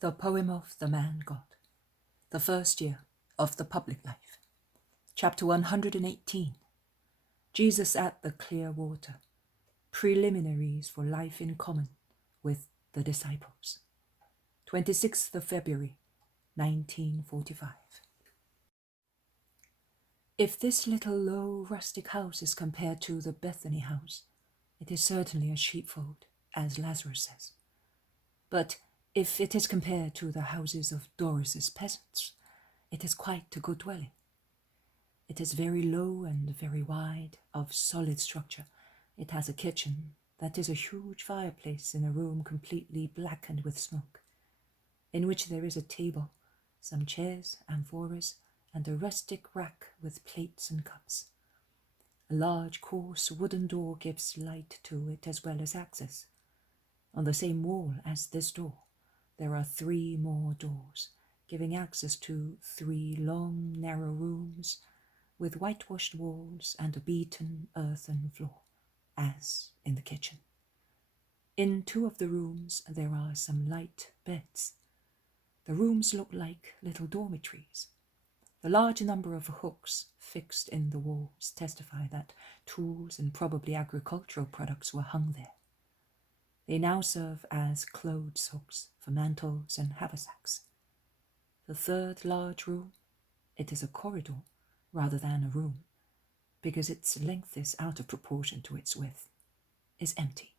The Poem of the Man God, the first year of the public life. Chapter 118. Jesus at the clear water. Preliminaries for life in common with the disciples. 26th of February, 1945. If this little low rustic house is compared to the Bethany house, it is certainly a sheepfold, as Lazarus says. But if it is compared to the houses of Doris's peasants, it is quite a good dwelling. It is very low and very wide, of solid structure. It has a kitchen that is a huge fireplace in a room completely blackened with smoke, in which there is a table, some chairs, amphoras, and a rustic rack with plates and cups. A large, coarse wooden door gives light to it as well as access. On the same wall as this door, there are 3 more doors, giving access to 3 long, narrow rooms with whitewashed walls and a beaten earthen floor, as in the kitchen. In 2 of the rooms there are some light beds. The rooms look like little dormitories. The large number of hooks fixed in the walls testify that tools and probably agricultural products were hung there. They now serve as clothes hooks for mantles and haversacks. The 3rd large room, it is a corridor rather than a room, because its length is out of proportion to its width, is empty.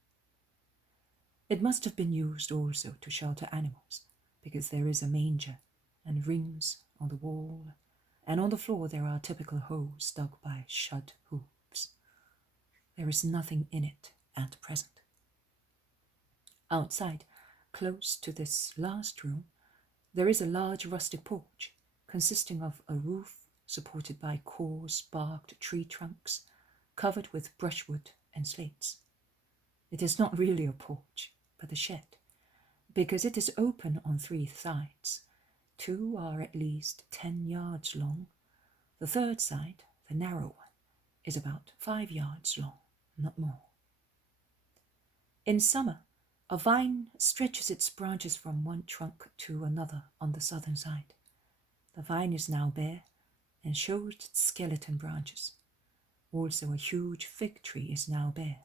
It must have been used also to shelter animals, because there is a manger and rings on the wall, and on the floor there are typical holes dug by shod hooves. There is nothing in it at present. Outside, close to this last room, there is a large rustic porch, consisting of a roof supported by coarse barked tree trunks, covered with brushwood and slates. It is not really a porch, but a shed, because it is open on 3 sides. 2 are at least 10 yards long. The 3rd side, the narrow one, is about 5 yards long, not more. In summer, a vine stretches its branches from one trunk to another on the southern side. The vine is now bare and shows its skeleton branches. Also a huge fig tree is now bare.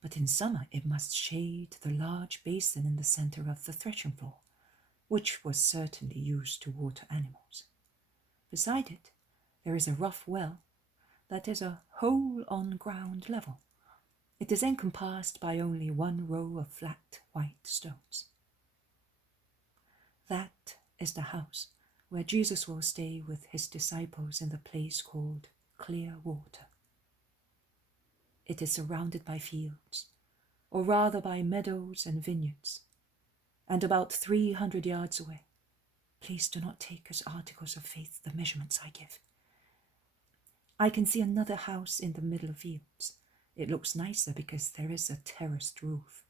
But in summer it must shade the large basin in the center of the threshing floor, which was certainly used to water animals. Beside it, there is a rough well that is a hole on ground level. It is encompassed by only 1 row of flat white stones. That is the house where Jesus will stay with his disciples in the place called Clear Water. It is surrounded by fields, or rather by meadows and vineyards, and about 300 yards away. Please do not take as articles of faith the measurements I give. I can see another house in the middle of fields. It looks nicer because there is a terraced roof,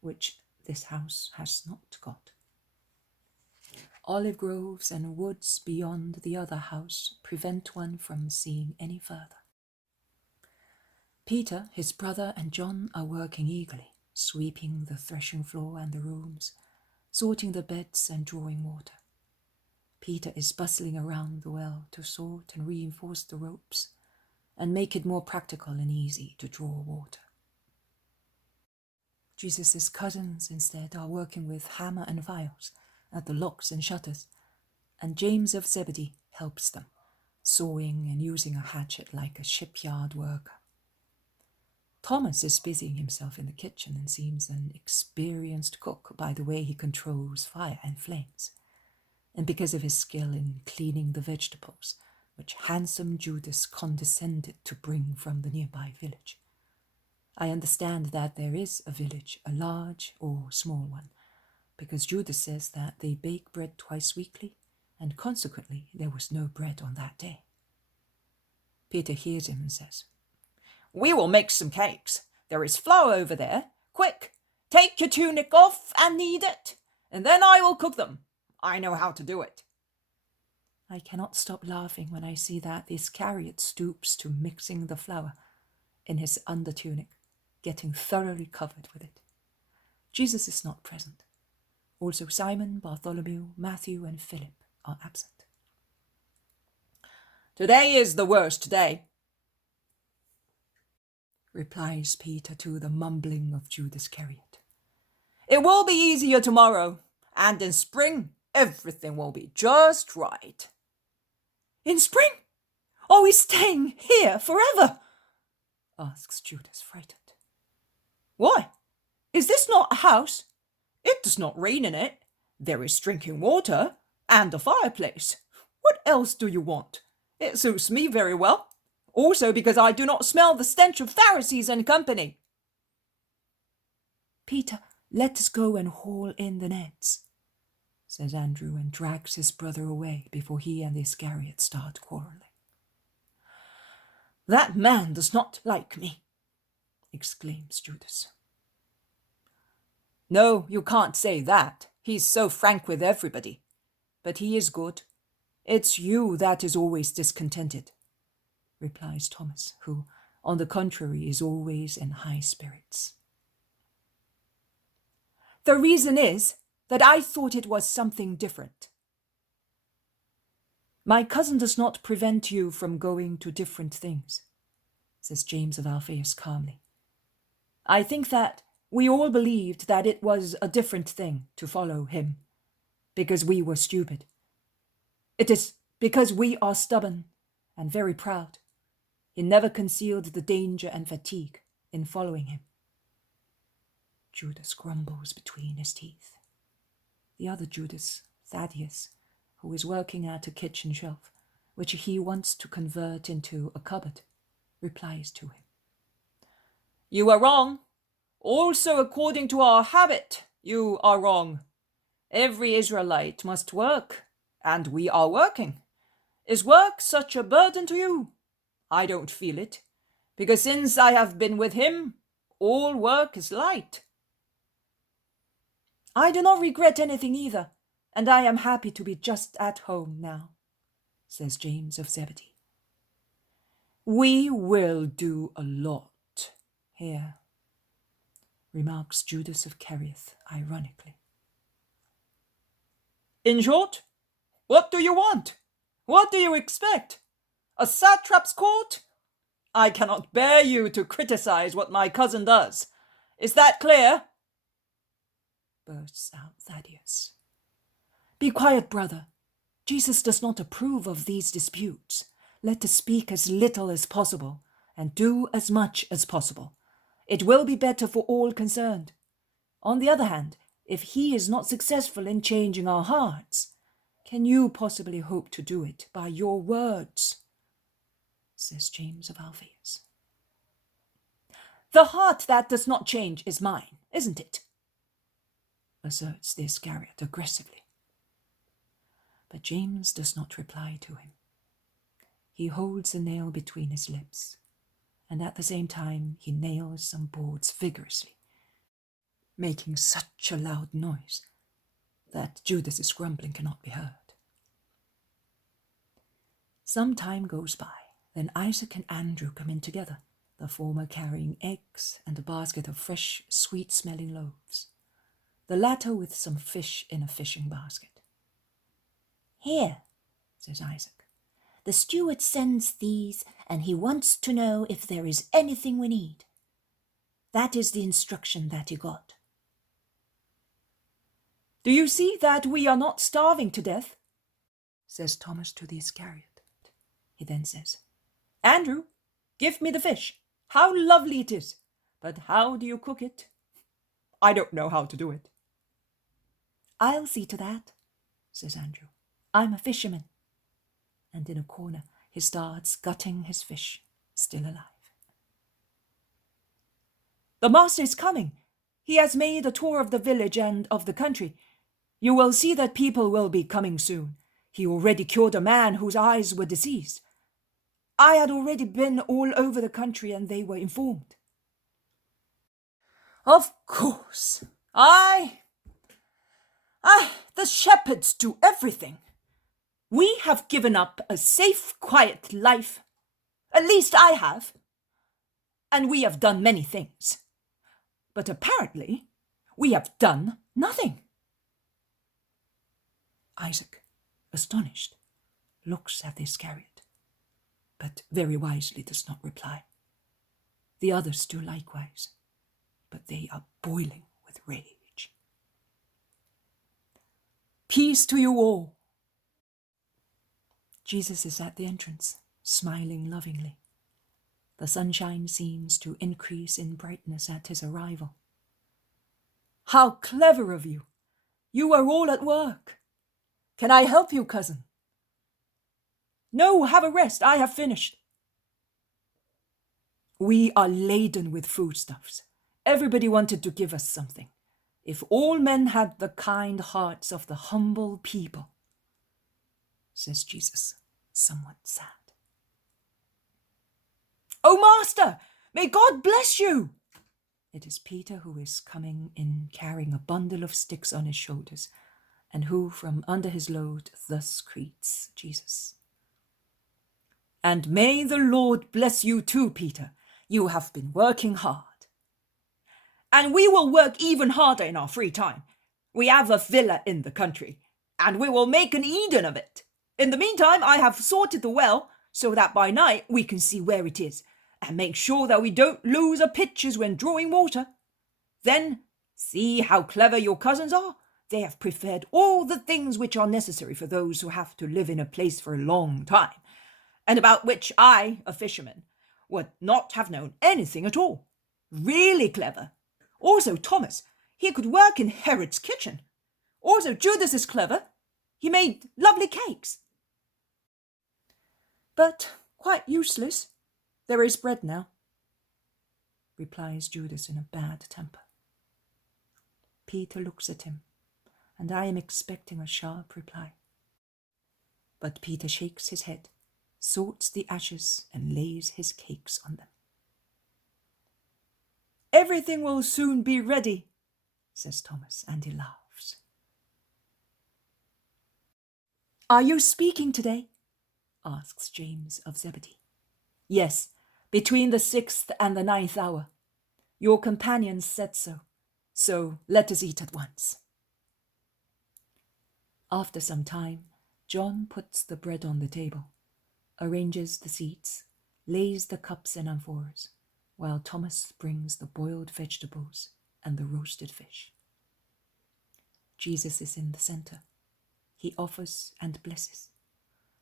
which this house has not got. Olive groves and woods beyond the other house prevent one from seeing any further. Peter, his brother, and John are working eagerly, sweeping the threshing floor and the rooms, sorting the beds and drawing water. Peter is bustling around the well to sort and reinforce the ropes and make it more practical and easy to draw water. Jesus' cousins instead are working with hammer and files at the locks and shutters, and James of Zebedee helps them, sawing and using a hatchet like a shipyard worker. Thomas is busying himself in the kitchen and seems an experienced cook by the way he controls fire and flames, and because of his skill in cleaning the vegetables, which handsome Judas condescended to bring from the nearby village. I understand that there is a village, a large or small one, because Judas says that they bake bread twice weekly, and consequently there was no bread on that day. Peter hears him and says, "We will make some cakes. There is flour over there. Quick, take your tunic off and knead it, and then I will cook them. I know how to do it." I cannot stop laughing when I see that the Iscariot stoops to mixing the flour in his undertunic, getting thoroughly covered with it. Jesus is not present. Also Simon, Bartholomew, Matthew, and Philip are absent. "Today is the worst day," replies Peter to the mumbling of Judas Iscariot. "It will be easier tomorrow, and in spring everything will be just right." In spring? Are we staying here forever? Asks Judas, frightened. "Why? Is this not a house? It does not rain in it. There is drinking water and a fireplace. What else do you want? It suits me very well. Also because I do not smell the stench of Pharisees and company." "Peter, let us go and haul in the nets," says Andrew, and drags his brother away before he and Iscariot start quarreling. "That man does not like me," exclaims Judas. "No, you can't say that. He's so frank with everybody. But he is good. It's you that is always discontented," replies Thomas, who, on the contrary, is always in high spirits. "The reason is that I thought it was something different." "My cousin does not prevent you from going to different things," says James of Alphaeus calmly. "I think that we all believed that it was a different thing to follow him, because we were stupid. It is because we are stubborn and very proud. He never concealed the danger and fatigue in following him." Judas grumbles between his teeth. The other Judas, Thaddeus, who is working at a kitchen shelf, which he wants to convert into a cupboard, replies to him. "You are wrong. Also, according to our habit, you are wrong. Every Israelite must work, and we are working. Is work such a burden to you? I don't feel it, because since I have been with him, all work is light." "I do not regret anything either, and I am happy to be just at home now," says James of Zebedee. "We will do a lot here," remarks Judas of Iscariot ironically. "In short, what do you want? What do you expect? A satrap's court? I cannot bear you to criticize what my cousin does. Is that clear?" bursts out Thaddeus. "Be quiet, brother. Jesus does not approve of these disputes. Let us speak as little as possible and do as much as possible. It will be better for all concerned. On the other hand, if he is not successful in changing our hearts, can you possibly hope to do it by your words?" says James of Alphaeus. "The heart that does not change is mine, isn't it?" asserts the Iscariot aggressively. But James does not reply to him. He holds a nail between his lips, and at the same time he nails some boards vigorously, making such a loud noise that Judas's grumbling cannot be heard. Some time goes by, then Isaac and Andrew come in together, the former carrying eggs and a basket of fresh, sweet-smelling loaves, the latter with some fish in a fishing basket. "Here," says Isaac, "the steward sends these, and he wants to know if there is anything we need." That is the instruction that he got. "Do you see that we are not starving to death?" says Thomas to the Iscariot. He then says, "Andrew, give me the fish. How lovely it is! But how do you cook it?" "I don't know how to do it." "I'll see to that," says Andrew. "I'm a fisherman." And in a corner he starts gutting his fish, still alive. "The master is coming. He has made a tour of the village and of the country. You will see that people will be coming soon. He already cured a man whose eyes were diseased. I had already been all over the country and they were informed." "Of course. The shepherds do everything. We have given up a safe, quiet life. At least I have. And we have done many things. But apparently, we have done nothing. Isaac, astonished, looks at the Iscariot, but very wisely does not reply. The others do likewise, but they are boiling with rage. Peace to you all. Jesus is at the entrance, smiling lovingly. The sunshine seems to increase in brightness at his arrival. How clever of you! You are all at work. Can I help you, cousin? No, have a rest. I have finished. We are laden with foodstuffs. Everybody wanted to give us something. If all men had the kind hearts of the humble people, says Jesus, somewhat sad. Oh, Master, may God bless you! It is Peter who is coming in carrying a bundle of sticks on his shoulders, and who from under his load thus greets Jesus. And may the Lord bless you too, Peter. You have been working hard. And we will work even harder in our free time. We have a villa in the country, and we will make an Eden of it. In the meantime, I have sorted the well, so that by night we can see where it is, and make sure that we don't lose our pitchers when drawing water. Then, see how clever your cousins are. They have prepared all the things which are necessary for those who have to live in a place for a long time, and about which I, a fisherman, would not have known anything at all. Really clever. Also Thomas, he could work in Herod's kitchen. Also Judas is clever. He made lovely cakes. But quite useless. There is bread now, replies Judas in a bad temper. Peter looks at him, and I am expecting a sharp reply. But Peter shakes his head, sorts the ashes, and lays his cakes on them. Everything will soon be ready, says Thomas, and he laughs. Are you speaking today? Asks James of Zebedee. Yes, between the 6th and the 9th hour. Your companions said so. So let us eat at once. After some time, John puts the bread on the table, arranges the seats, lays the cups and amphoras, while Thomas brings the boiled vegetables and the roasted fish. Jesus is in the center. He offers and blesses,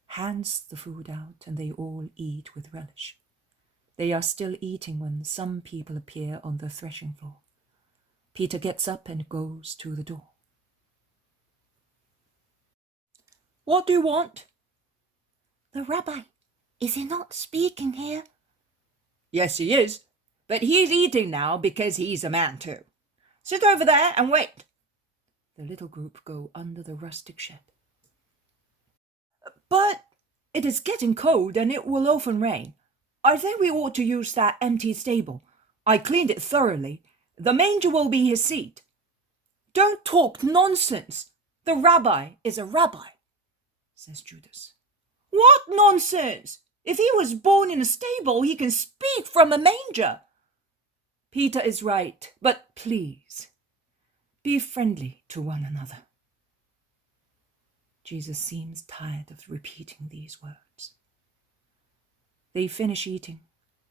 hands the food out, and they all eat with relish. They are still eating when some people appear on the threshing floor. Peter gets up and goes to the door. What do you want? The rabbi, is he not speaking here? Yes, he is, but he's eating now because he's a man too. Sit over there and wait. The little group go under the rustic shed. But it is getting cold and it will often rain. I think we ought to use that empty stable. I cleaned it thoroughly. The manger will be his seat. Don't talk nonsense. The rabbi is a rabbi, says Judas. What nonsense? If he was born in a stable, he can speak from a manger. Peter is right, but please, be friendly to one another. Jesus seems tired of repeating these words. They finish eating,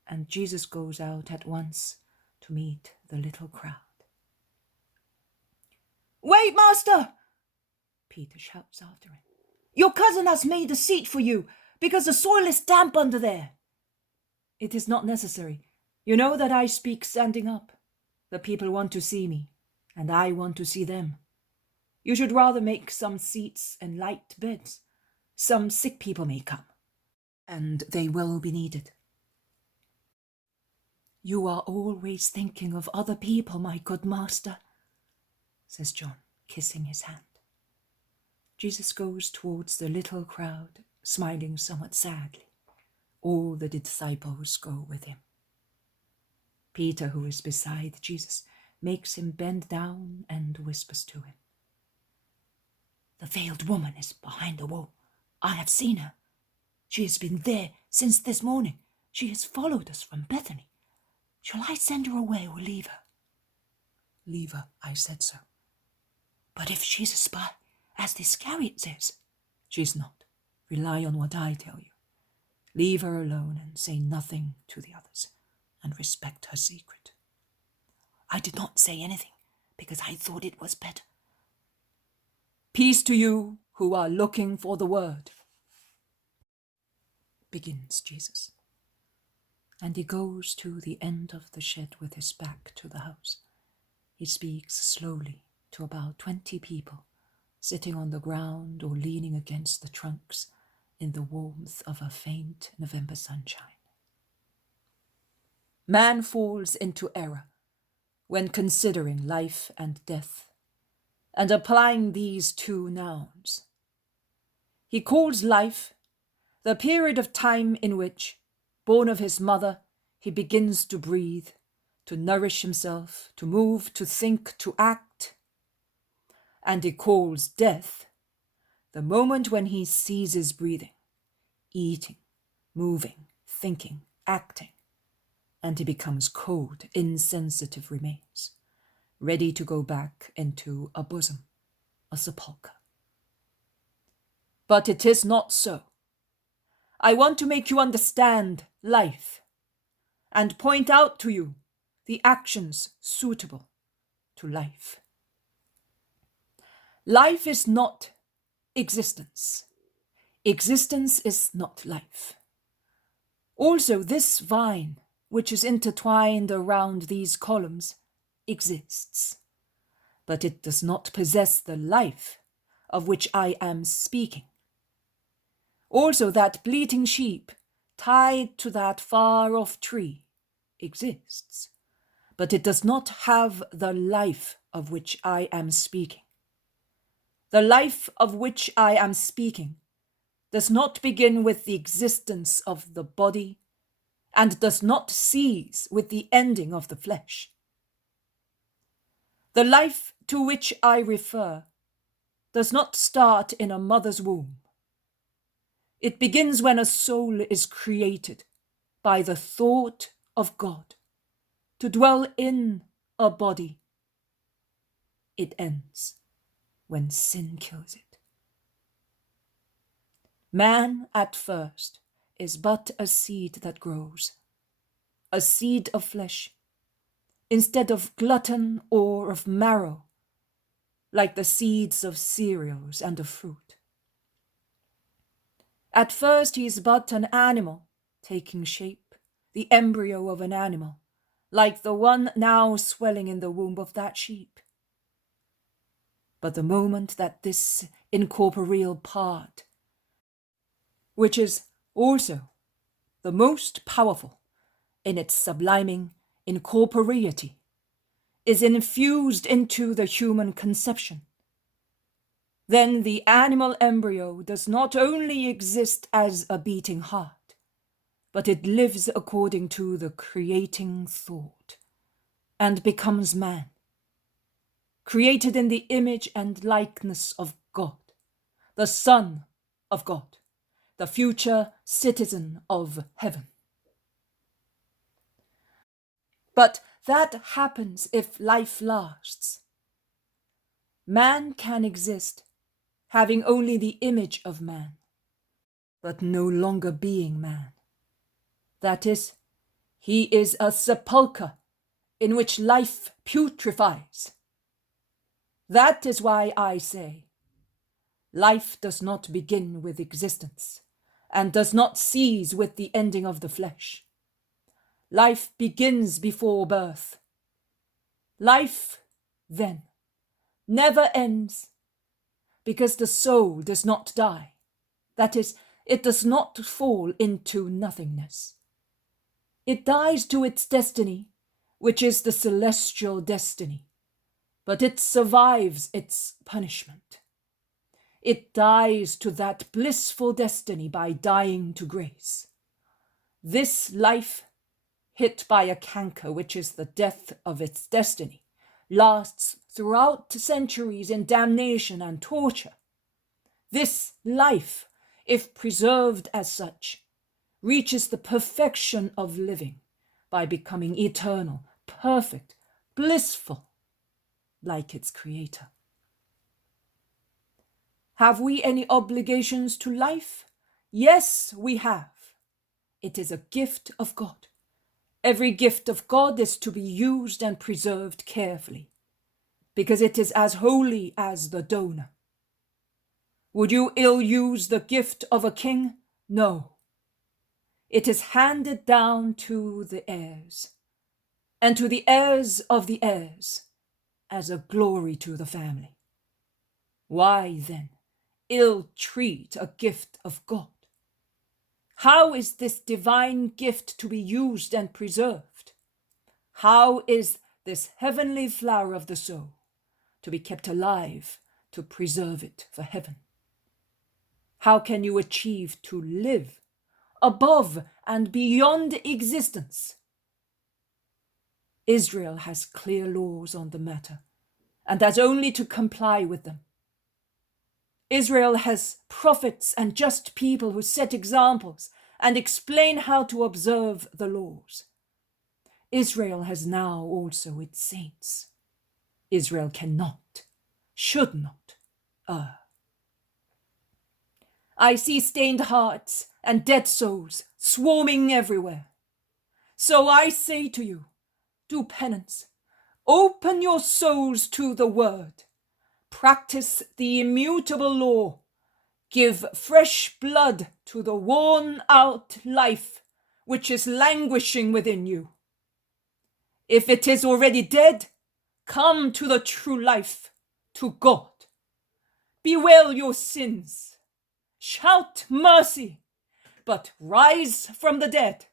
and Jesus goes out at once to meet the little crowd. Wait, Master! Peter shouts after him. Your cousin has made a seat for you, because the soil is damp under there. It is not necessary. You know that I speak standing up. The people want to see me, and I want to see them. You should rather make some seats and light beds. Some sick people may come, and they will be needed. You are always thinking of other people, my good master, says John, kissing his hand. Jesus goes towards the little crowd, smiling somewhat sadly. All the disciples go with him. Peter, who is beside Jesus, makes him bend down and whispers to him. The veiled woman is behind the wall. I have seen her. She has been there since this morning. She has followed us from Bethany. Shall I send her away or leave her? Leave her, I said so. But if she's a spy as the Iscariot says. She's not. Rely on what I tell you. Leave her alone and say nothing to the others, and respect her secret. I did not say anything, because I thought it was better. Peace to you who are looking for the word, begins Jesus. And he goes to the end of the shed with his back to the house. He speaks slowly to about 20 people, sitting on the ground or leaning against the trunks in the warmth of a faint November sunshine. Man falls into error when considering life and death and applying these two nouns. He calls life the period of time in which, born of his mother, he begins to breathe, to nourish himself, to move, to think, to act. And he calls death the moment when he ceases breathing, eating, moving, thinking, acting, and he becomes cold, insensitive remains, ready to go back into a bosom, a sepulchre. But it is not so. I want to make you understand life and point out to you the actions suitable to life. Life is not existence. Existence is not life. Also, this vine, which is intertwined around these columns, exists, but it does not possess the life of which I am speaking. Also, that bleating sheep tied to that far-off tree exists, but it does not have the life of which I am speaking. The life of which I am speaking does not begin with the existence of the body and does not cease with the ending of the flesh. The life to which I refer does not start in a mother's womb. It begins when a soul is created by the thought of God to dwell in a body. It ends when sin kills it. Man at first is but a seed that grows, a seed of flesh, instead of gluten or of marrow, like the seeds of cereals and of fruit. At first he is but an animal, taking shape, the embryo of an animal, like the one now swelling in the womb of that sheep. But the moment that this incorporeal part, which is also the most powerful in its subliming incorporeity, is infused into the human conception, then the animal embryo does not only exist as a beating heart, but it lives according to the creating thought and becomes man, created in the image and likeness of God, the Son of God, the future citizen of heaven. But that happens if life lasts. Man can exist having only the image of man, but no longer being man. That is, he is a sepulchre in which life putrefies. That is why I say, life does not begin with existence and does not cease with the ending of the flesh. Life begins before birth. Life, then, never ends, because the soul does not die. That is, it does not fall into nothingness. It dies to its destiny, which is the celestial destiny, but it survives its punishment. It dies to that blissful destiny by dying to grace. This life, hit by a canker, which is the death of its destiny, lasts throughout centuries in damnation and torture. This life, if preserved as such, reaches the perfection of living by becoming eternal, perfect, blissful, like its creator. Have we any obligations to life? Yes, we have. It is a gift of God. Every gift of God is to be used and preserved carefully, because it is as holy as the donor. Would you ill-use the gift of a king? No. It is handed down to the heirs, and to the heirs of the heirs, as a glory to the family. Why, then, ill-treat a gift of God? How is this divine gift to be used and preserved? How is this heavenly flower of the soul to be kept alive to preserve it for heaven? How can you achieve to live above and beyond existence? Israel has clear laws on the matter, and has only to comply with them. Israel has prophets and just people who set examples and explain how to observe the laws. Israel has now also its saints. Israel cannot, should not, err. I see stained hearts and dead souls swarming everywhere. So I say to you, do penance. Open your souls to the word. Practice the immutable law. Give fresh blood to the worn-out life which is languishing within you. If it is already dead, come to the true life, to God. Bewail your sins. Shout mercy, but rise from the dead.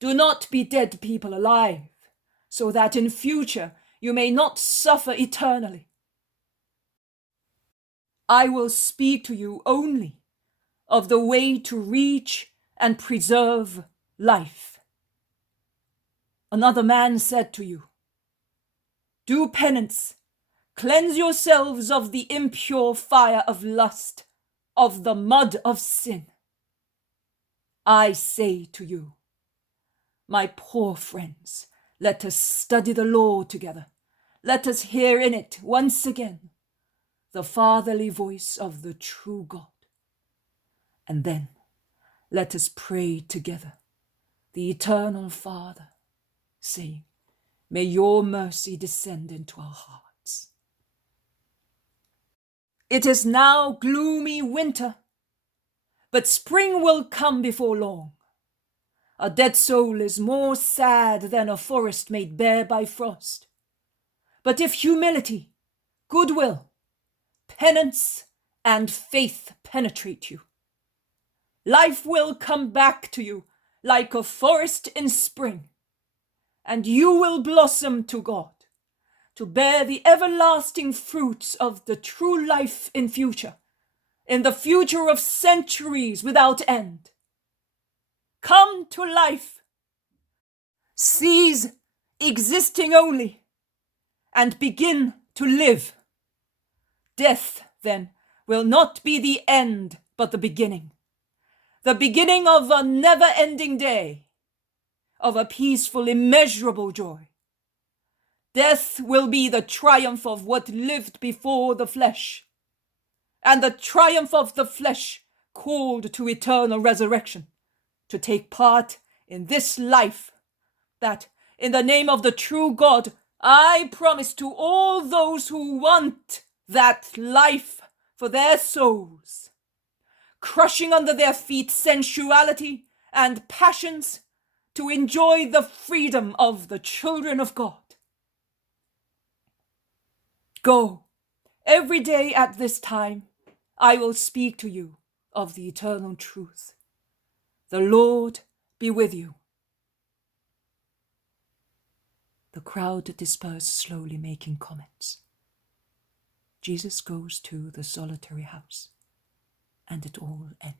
Do not be dead people alive, so that in future you may not suffer eternally. I will speak to you only of the way to reach and preserve life. Another man said to you, do penance, cleanse yourselves of the impure fire of lust, of the mud of sin. I say to you, my poor friends, let us study the law together. Let us hear in it once again the fatherly voice of the true God. And then let us pray together, the eternal Father, saying, may your mercy descend into our hearts. It is now gloomy winter, but spring will come before long. A dead soul is more sad than a forest made bare by frost. But if humility, goodwill, penance, and faith penetrate you, life will come back to you like a forest in spring, and you will blossom to God, to bear the everlasting fruits of the true life in the future of centuries without end. Come to life. Cease existing only, and begin to live. Death, then, will not be the end, but the beginning of a never-ending day, of a peaceful, immeasurable joy. Death will be the triumph of what lived before the flesh, and the triumph of the flesh called to eternal resurrection, to take part in this life that, in the name of the true God, I promise to all those who want that life for their souls, crushing under their feet sensuality and passions, to enjoy the freedom of the children of God. Go, every day at this time, I will speak to you of the eternal truth. The Lord be with you. The crowd dispersed slowly, making comments. Jesus goes to the solitary house, and it all ends.